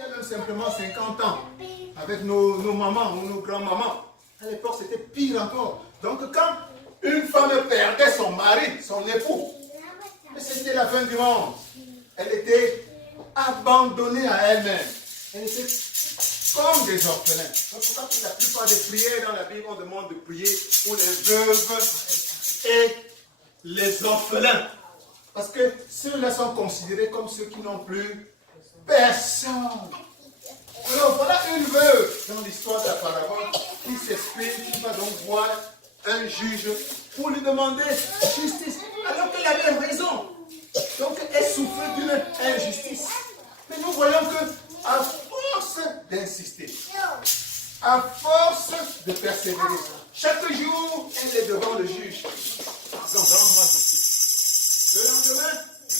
même simplement 50 ans, avec nos mamans ou nos grands-mamans. À l'époque, c'était pire encore. Donc, quand une femme perdait son mari, son époux, c'était la fin du monde. Elle était abandonnée à elle-même. Elle était comme des orphelins. Donc, pourquoi la plupart des prières dans la Bible, on demande de prier pour les veuves et les orphelins. Parce que ceux-là sont considérés comme ceux qui n'ont plus personne. Alors voilà une veuve dans l'histoire de la parabole qui s'exprime, qui va donc voir un juge pour lui demander justice. Alors qu'elle avait raison. Donc elle souffrait d'une injustice. Mais nous voyons que à force d'insister, à force de persévérer, chaque jour elle est devant le juge. Pardon, rends-moi justice. Le lendemain,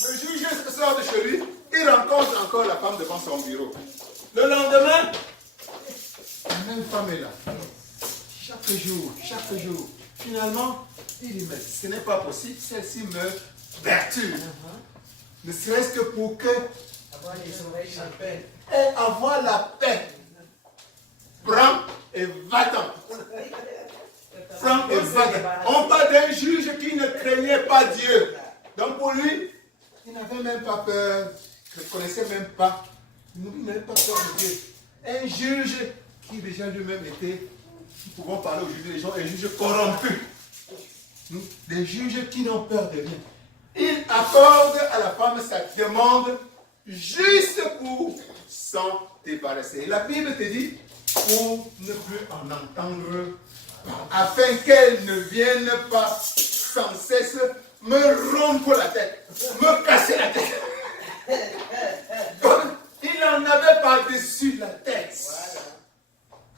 le juge sort de chez lui, il rencontre encore la femme devant son bureau. Le lendemain, la même femme est là. Chaque jour. Finalement, il dit, mais ce n'est pas possible, celle-ci me perturbe. Ne serait-ce que pour que avoir la paix. Prends et va-t'en. Prends et va-t'en. On parle d'un juge qui ne craignait pas Dieu. Donc pour lui, il n'avait même pas peur, il ne connaissait même pas, il n'avait pas peur de Dieu. Un juge qui déjà lui-même était, nous pouvons parler aujourd'hui des gens, un juge corrompu. Des juges qui n'ont peur de rien. Il accorde à la femme sa demande juste pour s'en débarrasser. Et la Bible te dit, pour ne plus en entendre, afin qu'elle ne vienne pas sans cesse me rompre la tête, me casser la tête. Donc, il en avait par-dessus la tête.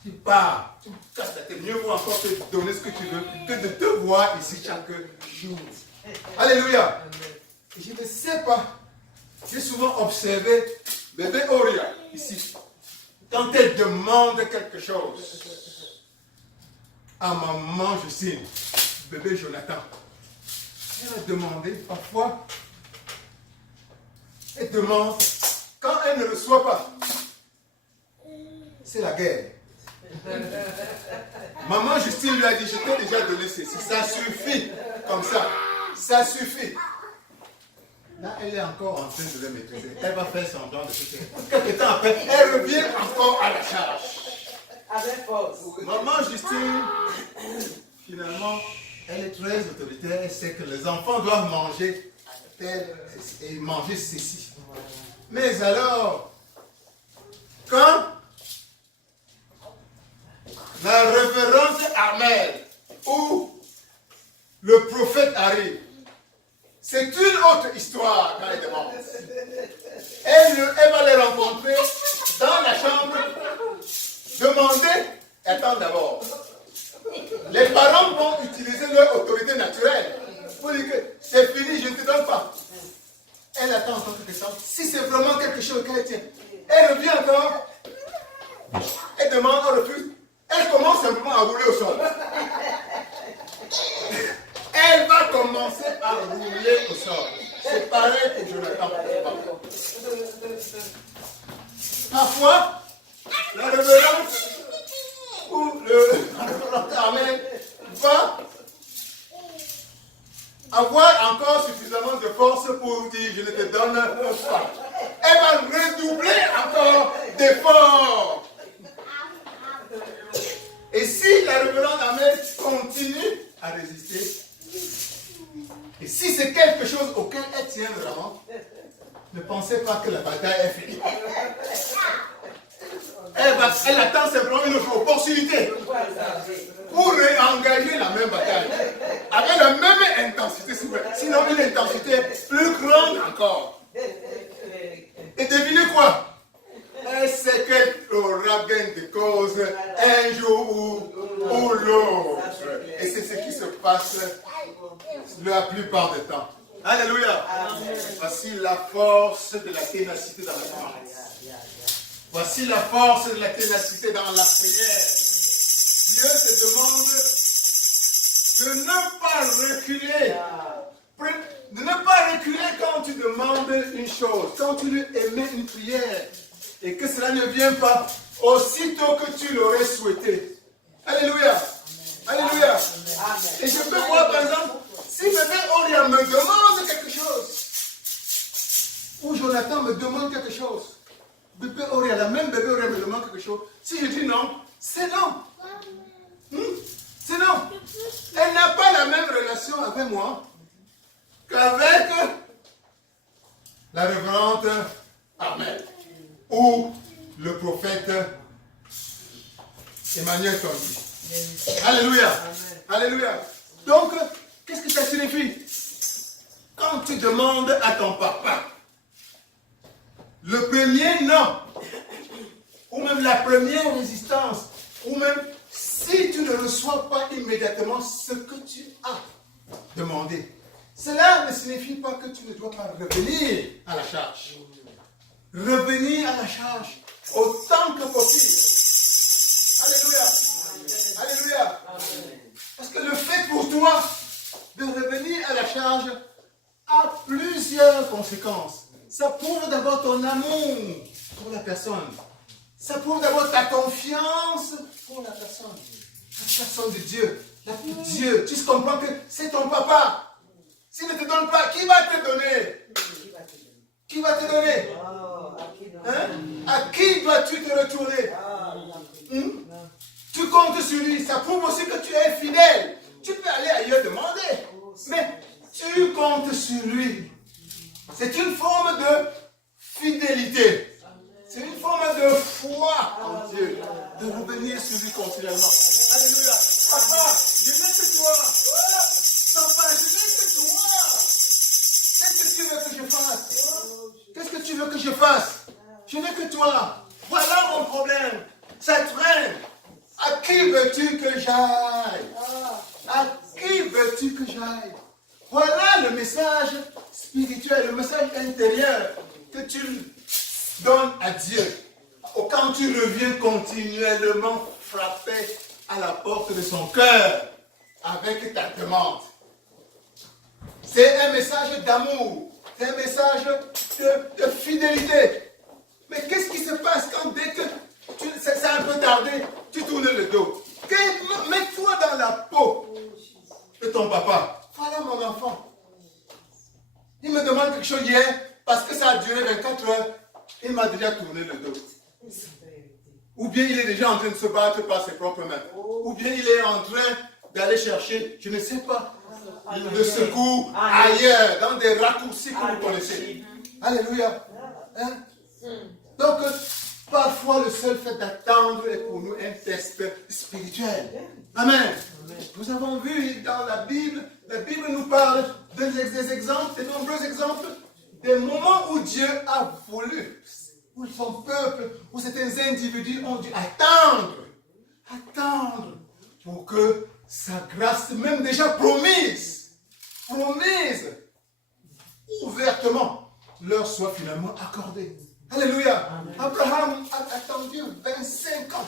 Tu pars, tu me casses la tête. Mieux vaut encore te donner ce que tu veux que de te voir ici chaque jour. Alléluia. Je ne sais pas. J'ai souvent observé bébé Oria ici. Quand elle demande quelque chose à maman Justine, bébé Jonathan, elle a demandé parfois, elle demande, quand elle ne reçoit pas, c'est la guerre. Maman Justine lui a dit, je t'ai déjà donné ceci, ça suffit, comme ça suffit. Là, elle est encore en train de le maîtriser. Elle va faire semblant de tout ça. Quelques temps après, elle revient encore à la charge. Avec force. Maman Justine, finalement, elle est très autoritaire. Elle sait que les enfants doivent manger et manger ceci. Mais alors, quand la révérence Armel ou le prophète arrive, c'est une autre histoire quand elle demande. Elle va les rencontrer dans la chambre, demander, attends d'abord. Les parents vont utiliser leur autorité naturelle pour dire que c'est fini, je ne te donne pas. Elle attend encore quelque chose. Si c'est vraiment quelque chose qu'elle tient, elle revient encore, elle demande, on refuse. Elle commence simplement à rouler au sol. Elle va commencer à rouler au sol. C'est pareil pour Jonathan. Parfois, la révérence ou le révérend Amen va avoir encore suffisamment de force pour dire je ne te donne pas. Elle va redoubler encore d'efforts. Et si la révérende Amen continue à résister, et si c'est quelque chose auquel elle tient vraiment, ne pensez pas que la bataille est finie. Elle attend simplement une autre opportunité pour réengager la même bataille. Avec la même intensité, sinon une intensité plus grande encore. Et devinez quoi? Elle sait qu'elle aura gain de cause un jour ou l'autre. Et c'est ce qui se passe la plupart du temps. Alléluia. Voici la force de la ténacité dans la prière. Voici la force de la ténacité dans la prière. Dieu te demande de ne pas reculer. De ne pas reculer quand tu demandes une chose, quand tu lui émets une prière. et que cela ne vient pas aussitôt que tu l'aurais souhaité. Alléluia. Alléluia. Et je peux voir, par exemple, si bébé Oria me demande quelque chose, ou Jonathan me demande quelque chose, bébé Oria, la même bébé Oria me demande quelque chose, si je dis non, c'est non. C'est non. Elle n'a pas la même relation avec moi qu'avec la révérende Armel ou le prophète Emmanuel Tondi. Alléluia. Alléluia. Donc, qu'est-ce que ça signifie? Quand tu demandes à ton papa, le premier non, ou même la première résistance, ou même si tu ne reçois pas immédiatement ce que tu as demandé, cela ne signifie pas que tu ne dois pas revenir à la charge. Revenir à la charge autant que possible. Alléluia. Alléluia. Parce que le fait pour toi de revenir à la charge a plusieurs conséquences. Ça prouve d'abord ton amour pour la personne. Ça prouve d'abord ta confiance pour la personne de Dieu. Dieu, tu comprends que c'est ton papa. S'il ne te donne pas, qui va te donner? Qui va te donner? Hein? À qui dois-tu te retourner? Tu comptes sur lui. Ça prouve aussi que tu es fidèle. Tu peux aller ailleurs demander. Mais tu comptes sur lui. C'est une forme de fidélité. C'est une forme de foi en Dieu. De revenir sur lui continuellement. Alléluia. Papa, je n'ai que toi. Papa, je n'ai que toi. Qu'est-ce que tu veux que je fasse? Qu'est-ce que tu veux que je fasse? Je n'ai que toi. Voilà mon problème. Ça traîne. À qui veux-tu que j'aille? À qui veux-tu que j'aille? Voilà le message spirituel, le message intérieur que tu donnes à Dieu. Quand tu reviens continuellement frapper à la porte de son cœur avec ta demande. C'est un message d'amour, c'est un message de fidélité. Mais qu'est-ce qui se passe quand dès que ça a un peu tardé, tu tournes le dos? Mets-toi dans la peau de ton papa. Voilà mon enfant. Il me demande quelque chose hier, parce que ça a duré 24 heures, il m'a déjà tourné le dos. Ou bien il est déjà en train de se battre par ses propres mains. Ou bien il est en train d'aller chercher, je ne sais pas, le secours ailleurs, dans des raccourcis que vous connaissez. Alléluia. Hein? Donc, parfois le seul fait d'attendre est pour nous un test spirituel. Amen. Nous avons vu dans la Bible nous parle des exemples, de nombreux exemples, des moments où Dieu a voulu, où son peuple, où certains individus ont dû attendre pour que sa grâce, même déjà promise ouvertement, leur soit finalement accordée. Alléluia. Amen. Abraham a attendu 25 ans.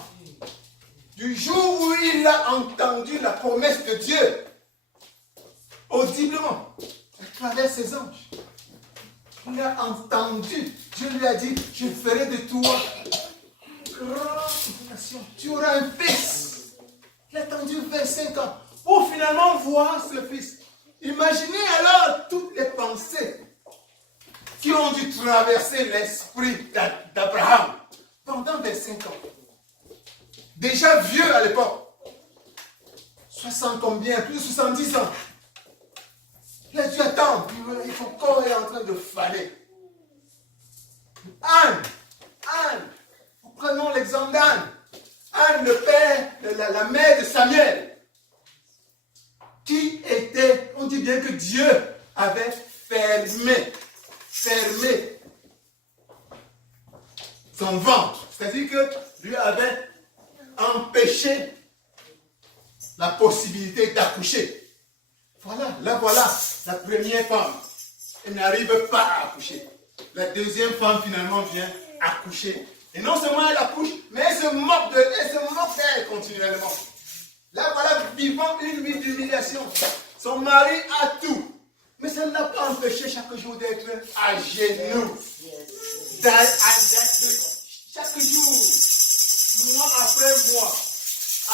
Du jour où il a entendu la promesse de Dieu, audiblement, à travers ses anges. Il a entendu. Dieu lui a dit, je ferai de toi grande nation. Tu auras un fils. Il a attendu 25 ans pour finalement voir ce fils. Imaginez alors toutes les pensées qui ont dû traverser l'esprit d'Abraham pendant 25 ans. Déjà vieux à l'époque. 60 combien? Plus de 70 ans. Il a dû attendre. Son corps est en train de faner. Anne. Prenons l'exemple d'Anne. Anne, le père, la mère de Samuel. Qui était, on dit bien que Dieu avait fermé son ventre. C'est-à-dire que lui avait empêché la possibilité d'accoucher. Voilà, la première femme. Elle n'arrive pas à accoucher. La deuxième femme finalement vient accoucher. Et non seulement elle accouche, mais elle se moque d'elle continuellement. Là, voilà, vivant une vie d'humiliation. Son mari a tout. Mais ça ne l'a pas empêché chaque jour d'être à genoux. chaque jour, mois après mois,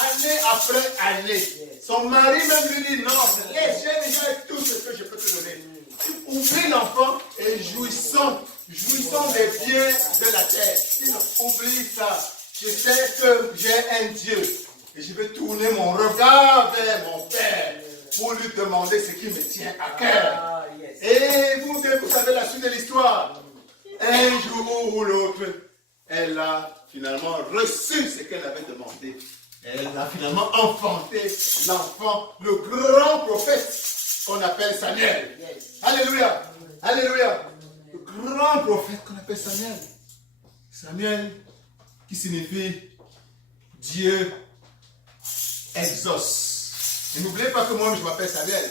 année après année. Son mari même lui dit non, j'ai déjà tout ce que je peux te donner. Oublie l'enfant et jouissons des biens de la terre. Oublie ça. Je sais que j'ai un Dieu et je vais tourner mon regard vers mon Père pour lui demander ce qui me tient à cœur. Et vous savez la suite de l'histoire. Un jour ou l'autre, elle a finalement reçu ce qu'elle avait demandé. Elle a finalement enfanté l'enfant, le grand prophète qu'on appelle Samuel. Alléluia. Alléluia. Le grand prophète qu'on appelle Samuel. Samuel qui signifie Dieu exauce. Et n'oubliez pas que moi je m'appelle Samuel.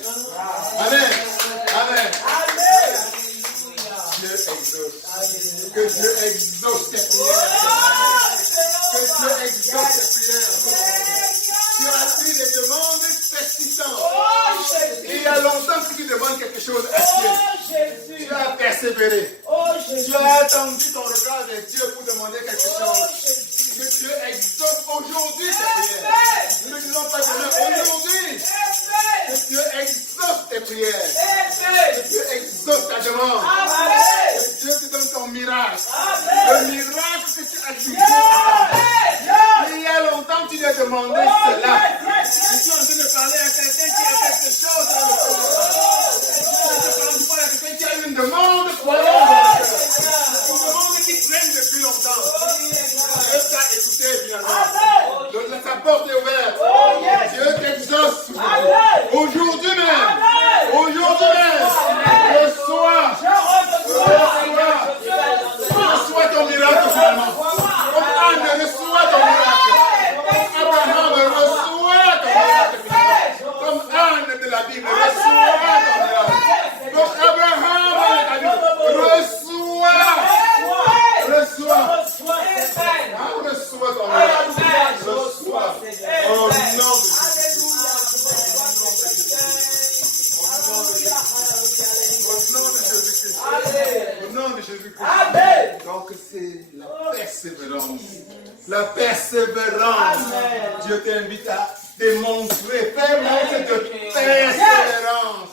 Amen. Amen. Dieu exauce. Que Dieu exauce tes prières. Que Dieu exauce tes prières. Tu as pris des demandes persistantes. Il y a longtemps que tu demandes quelque chose à Dieu. Tu as persévéré. Tu as attendu ton regard vers Dieu pour demander quelque chose. Que Dieu exauce aujourd'hui tes prières. Nous ne disons pas demain, aujourd'hui. Que Dieu exauce tes prières. Que Dieu exauce ta demande. Que Dieu te donne ton miracle. Le miracle que tu as toujours attendu. Il y a longtemps tu lui as demandé cela. Je suis en train de parler à quelqu'un qui a quelque chose dans le cœur. Je suis en train de parler à quelqu'un qui a une demande croyante dans le cœur. Une demande qui traîne depuis longtemps. Dieu t'a écouté finalement. Sa porte est ouverte. Dieu t'exauce. Aujourd'hui même. Aujourd'hui même. Reçois. Reçois ton miracle finalement. Comme Anne, reçois ton miracle. Comme Abraham, reçois ton miracle. Comme Anne de la Bible, reçois ton miracle. Comme Abraham de la Bible, reçois. Reçois ton miracle. Reçois. Au nom de Jésus. Au nom de Jésus-Christ. Donc c'est la persévérance. La persévérance. Dieu t'invite à démontrer, faire montre de persévérance.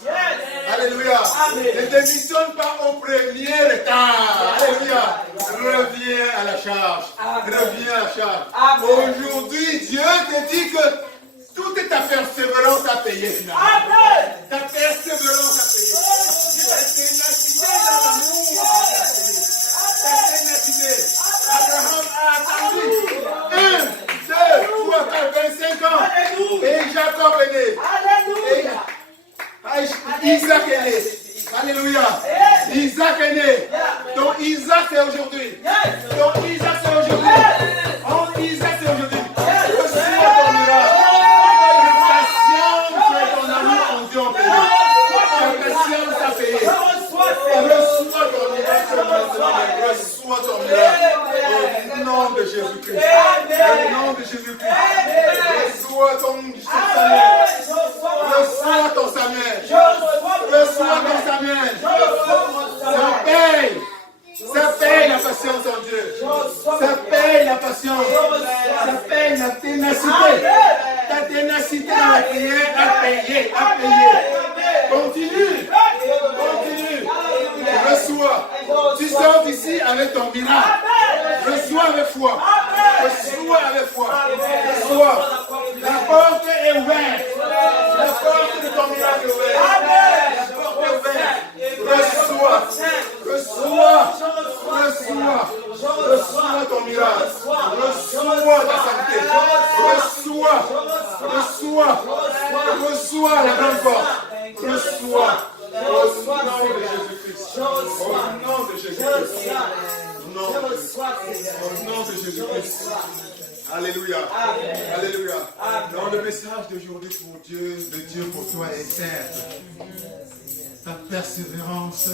Alléluia. Ne démissionne pas au premier retard. Alléluia. Reviens à la charge. Reviens à la charge. Aujourd'hui, Dieu te dit que toute ta persévérance a payé finalement. Ta persévérance a payé. Ta ténacité dans l'amour a payé. Ta ténacité. Abraham a attendu 1, 2, 3, 4, 25 ans. Et Jacob est né. Et Isaac est né. Alléluia. Isaac est né. Donc Isaac c'est aujourd'hui. Donc Isaac c'est aujourd'hui. Isaac c'est aujourd'hui. Reçois ton miracle. Ton amour en Dieu en payé. Ta patience a payé. Reçois ton miracle. Reçois ton miracle. Au nom de Jésus-Christ. Au nom de Jésus-Christ. Reçois ton Samuel. Reçois ton Samuel. Reçois ton Samuel. Ça paye. Ça paye la patience en Dieu. Ça paye la patience. Ça paye la ténacité. Ta ténacité dans la prière a payé. A payé. Continue. Continue. Reçois. Tu sors d'ici avec ton miracle. Reçois avec foi. Reçois avec foi. Reçois. La porte est ouverte. La porte de ton miracle est ouverte. La porte est ouverte. Reçois. Reçois. Reçois. Reçois ton miracle. Reçois ta santé. Reçois. Reçois. Reçois la grande porte. Reçois. Au nom de Jésus-Christ. Au nom de Jésus-Christ. Au nom de Jésus-Christ. Alléluia. Alléluia. Donc le message d'aujourd'hui pour Dieu, de Dieu pour toi est simple. Ta persévérance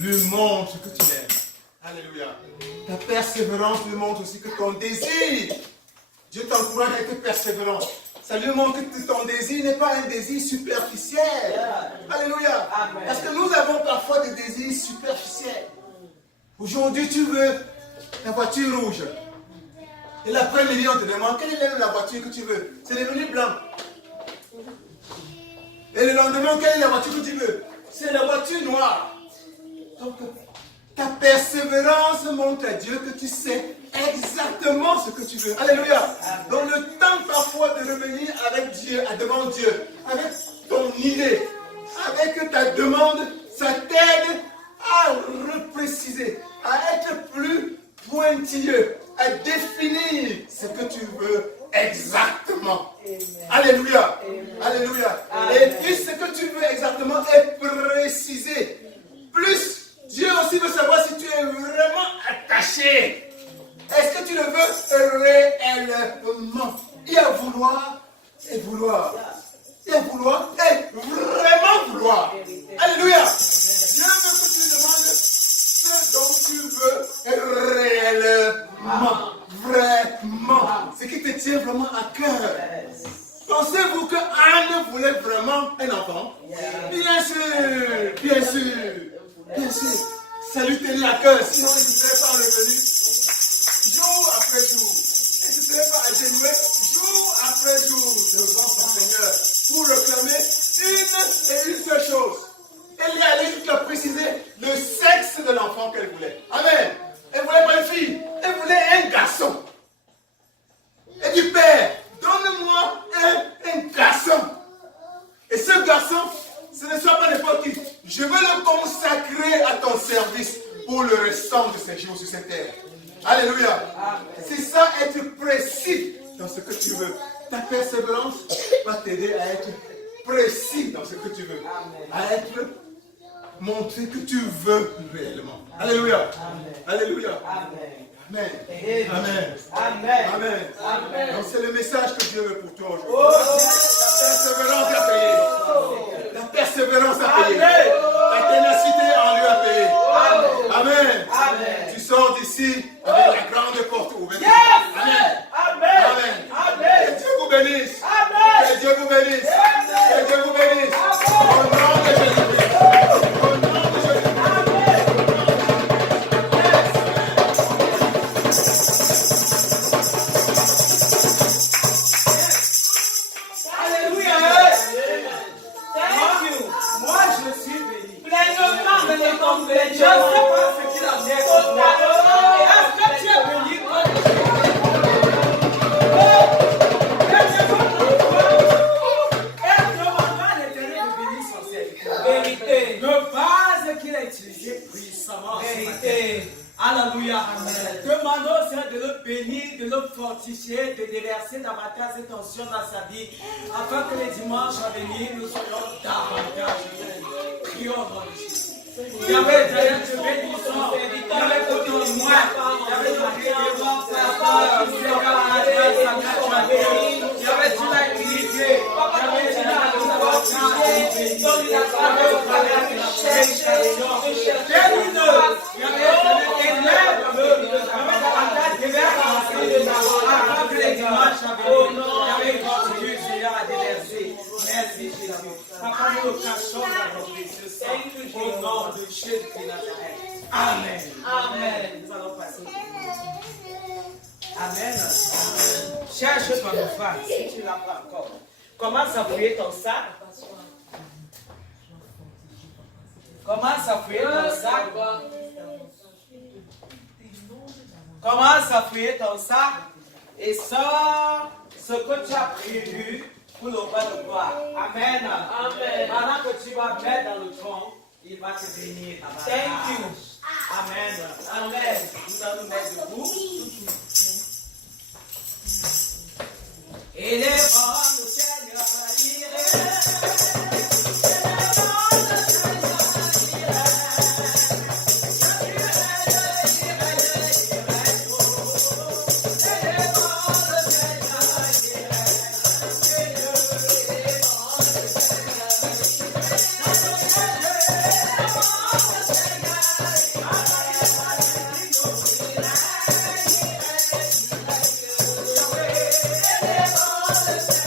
lui montre que tu l'aimes. Alléluia. Ta persévérance lui montre aussi que ton désir, Dieu t'encourage à être persévérant. Ça lui montre que ton désir n'est pas un désir superficiel. Alléluia. Parce que nous avons parfois des désirs superficiels. Aujourd'hui, tu veux la voiture rouge. Et l'après-midi, on te demande quelle est la voiture que tu veux. C'est devenu blanc. Et le lendemain, quelle est la voiture que tu veux? C'est la voiture noire. Donc, ta persévérance montre à Dieu que tu sais exactement ce que tu veux. Alléluia. Donc, le temps parfois de revenir avec Dieu, devant Dieu, avec ton idée, avec ta demande, ça t'aide à repréciser, à être plus pointilleux, à définir ce que tu veux exactement. Alléluia. Alléluia. Et puis ce que tu veux exactement est précisé. Plus, Dieu aussi veut savoir si tu es vraiment attaché. Est-ce que tu le veux réellement? Il y a vouloir et vouloir. Il y a vouloir et vraiment vouloir. Alléluia. Dieu veut que tu lui demandes ce dont tu veux réellement. Vraiment. Ce qui te tient vraiment à cœur. Pensez-vous que Anne voulait vraiment un enfant? Bien sûr. Bien sûr. Bien sûr. Ça lui tenait à cœur. Sinon, il ne serait pas revenu jour après jour. Il ne serait pas agenouillé jour après jour devant son Seigneur pour réclamer une seule chose. Elle est allée jusqu'à préciser le sexe de l'enfant qu'elle voulait. Amen. Elle ne voulait pas une fille. Elle voulait un garçon. Elle dit, Père, donne-moi un garçon. Et ce garçon, ce ne soit pas n'importe qui. Je veux le consacrer à ton service pour le restant de ses jours sur cette terre. Alléluia. C'est ça, être précis dans ce que tu veux. Ta persévérance va t'aider à être précis dans ce que tu veux. À être montrer que tu veux réellement. Alléluia. Alléluia. Amen. Amen. Amen. Amen. Donc c'est le message que Dieu veut pour toi aujourd'hui. La persévérance a payé. La persévérance a payé. La ténacité en lui a payé. Amen. Amen. Tu sors d'ici avec la grande porte ouverte. Amen. Amen. Amen. Que Dieu vous bénisse. Amen. Que Dieu vous bénisse. Que Dieu vous bénisse. Au nom de Jésus-Christ. Au nom de Jésus-Christ. Je ne sais pas ce qu'il en est pour toi. Est-ce que tu es béni? Et demandant à l'Éternel de bénir son serviteur. Vérité. De base qu'il a utilisé puissamment. Vérité. Alléluia. Demandons au Seigneur de le bénir, de le fortifier, de déverser davantage cette tension dans sa vie, afin que les dimanches à venir, nous soyons davantage unis. Prions au nom de Jésus. Il y avait d'ailleurs ce bénissement, il y avait côté de moi, il y avait côté de moi, il y avait tout la unité, il y avait tout la fortifié, donc il y a pas de travers de la prédication. Il y avait élève, avant que les dimanches à venir, il y avait continué, Seigneur, à déverser. Merci Jésus. Papa, nous le cachons dans nos précieux sang. Au nom de Jésus de Nazareth. Amen. Amen. Nous allons passer. Amen. Cherche ton enfant, si tu ne l'as pas encore. Commence à fouiller ton sac. Commence à fouiller ton sac. Commence à fouiller ton sac et sors ce que tu as prévu pour le roi de gloire. Amen. Amen. Pendant que tu vas mettre dans le tronc, il va te bénir. Thank you. Amen. Amen. Nous allons nous mettre debout. Il est bon, le Seigneur, il est. All the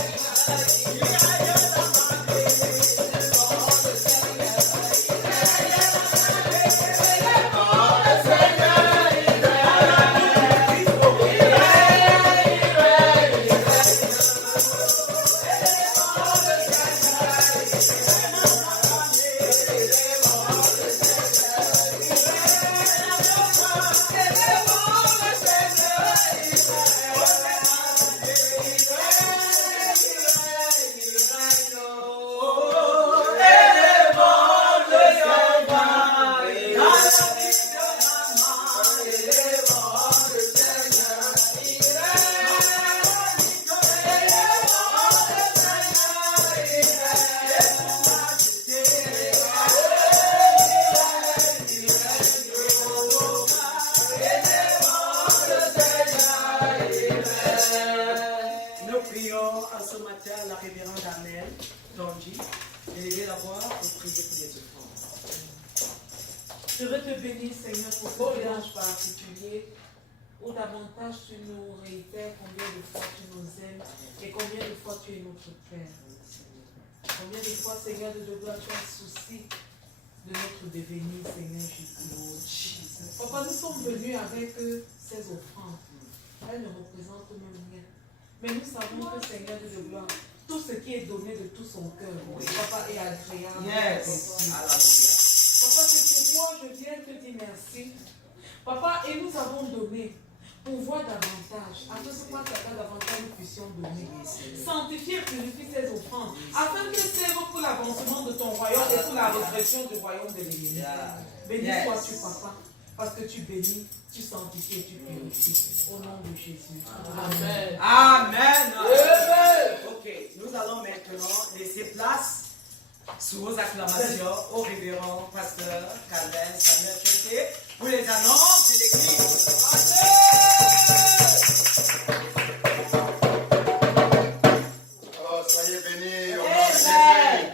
Nous prions à ce matin la révérende Amel Donji. Élevez la voix et priez pour les offrandes. Je veux te bénir, Seigneur, pour ce voyage particulier où davantage tu nous réitères combien de fois tu nous aimes et combien de fois tu es notre Père. Combien de fois, Seigneur, de gloire, tu as souci de notre devenir, Seigneur Jésus. Papa, nous sommes venus avec ces offrandes. Elles ne représentent même rien. Mais nous savons que, Seigneur de gloire, tout ce qui est donné de tout son cœur, Papa, est agréable. Yes. Alléluia. Papa, c'est pourquoi je viens te dire merci. Papa, et nous avons donné pour voir davantage, afin que moi, davantage nous puissions donner. Sanctifier et purifier ces offrandes, afin qu'elles servent pour l'avancement de ton royaume et pour la résurrection du royaume de l'ennemi. Béni sois-tu, Papa, parce que tu bénis, tu sanctifies et tu purifies. Au nom de Jésus. Amen. Amen. Ok, nous allons maintenant laisser place sous vos acclamations au révérend pasteur Calvin Samuel Chauté pour les annonces de l'église. Oh, soyez bénis au nom de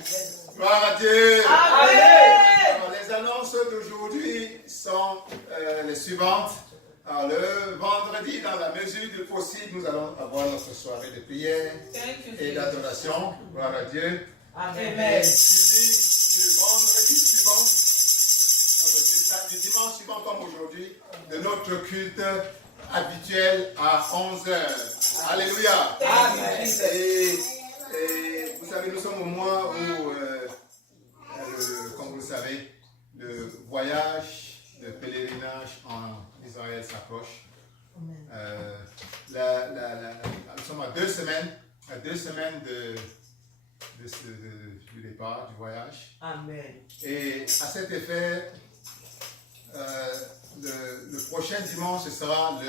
Jésus. Gloire à Dieu. Amen. Alors, les annonces d'aujourd'hui sont les suivantes. Alors, le vendredi, dans la mesure du possible, nous allons avoir notre soirée de prière et d'adoration. Gloire à Dieu. Amen. Suivi du vendredi suivant, du dimanche suivant comme aujourd'hui, de notre culte habituel à 11h. Alléluia. Amen. Et vous savez, nous sommes au mois où, comme vous le savez, le voyage, le pèlerinage en Israël s'approche. Nous sommes à 2 semaines, du départ, du voyage. Amen. Et à cet effet, le prochain dimanche, ce sera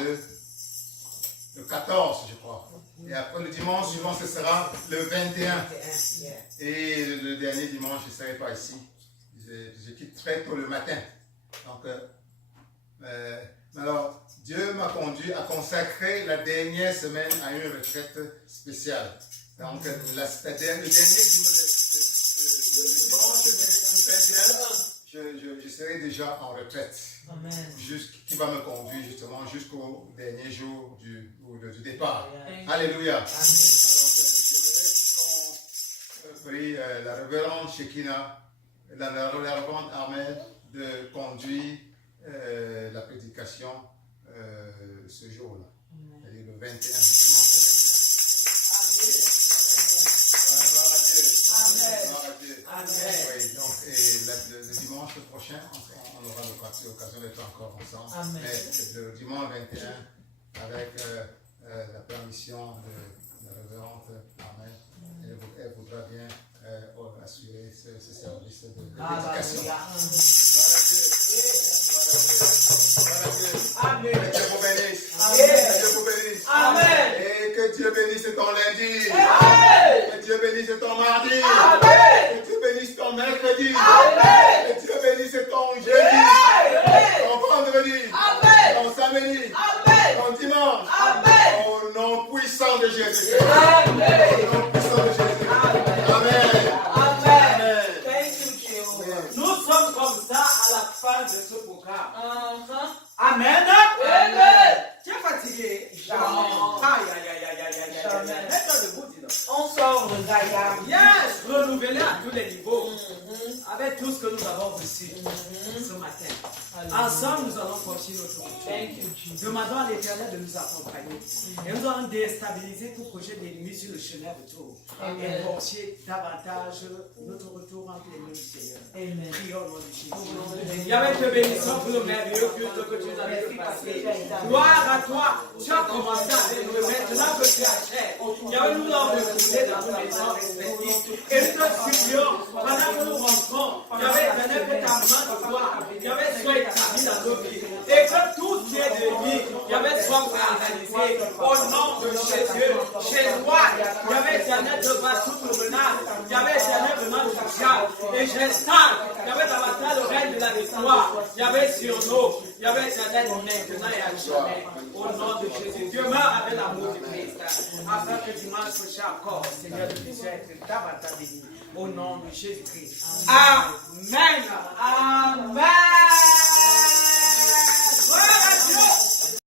le 14, je crois. Et après le dimanche suivant, ce sera le 21. Et le dernier dimanche, je ne serai pas ici. Je quitte très tôt le matin. Donc, alors, Dieu m'a conduit à consacrer la dernière semaine à une retraite spéciale. Donc, le dernier dimanche du 21, je serai déjà en retraite. Amen. Qui va me conduire justement jusqu'au dernier jour du départ. Alléluia. Alors, je prie la révérende Shekinah, la révérende Armel de conduire la prédication ce jour-là. C'est-à-dire le 21. Dimanche 21. Gloire à Dieu. Gloire à Dieu. Oui, donc, le dimanche prochain, on aura l'occasion d'être encore ensemble. Amen. Mais le dimanche 21, avec la permission de la révérende Armel, elle voudra bien assurer ce service de prédication. Gloire à Dieu. Amen. Que Dieu vous bénisse. Amen. Que Dieu vous bénisse. Amen. Et que Dieu bénisse ton lundi. Amen. Que Dieu bénisse ton mardi. Amen. Que Dieu bénisse ton mercredi. Amen. Que Dieu bénisse ton jeudi. Ton vendredi. Amen. Ton samedi. Amen. Ton dimanche. Amen. Au nom puissant de Jésus. Amen. Au nom puissant de Jésus. Amen. Amen. Thank you, Jehovah. Nous sommes comme ça à la fin de ce programme. Amen. Amen. Tu es fatigué? Jamais. Aïe, aïe, aïe, aïe, aïe, aïe. Jamais. Mets-toi debout, dis donc. On sort de Gaïa. Yes, renouveler à tous les niveaux. Avec tout ce que nous avons reçu ce matin. Ensemble, nous allons continuer notre route. Thank you, Jesus. Demandons à l'Éternel de nous accompagner. Et nous allons déstabiliser tout projet d'ennemi sur le chemin retour. Et fortier davantage notre retour entre les mains du Seigneur. Amen. Prions au nom de Jésus. Il y avait te bénissons pour le merveilleux culte que tu nous avais fait passer. Gloire à toi. Tu as commencé avec nous. Maintenant que tu achèves. Il y avait nous l'avons retourné dans nos maisons respectives. Et nous te supplions, pendant que nous rentrons, il y avait Bénéfice que ta main de gloire. Il y avait soin établi dans nos vies. Et que tout ce qui est de vie, il y avait soin réalisé. Au nom de Jésus, chez toi, il y avait éternel devant toute menace. Il y avait éternel venant du ciel. Et j'installe, il y avait davantage le règne de la victoire. Il y avait sur nous, il y avait éternel maintenant et à jamais. Au nom de Jésus. Demeure avec l'amour du Christ. Afin que dimanche prochain encore, Seigneur, nous puissions être davantage bénis. Au nom de Jésus-Christ. Amen. Amen.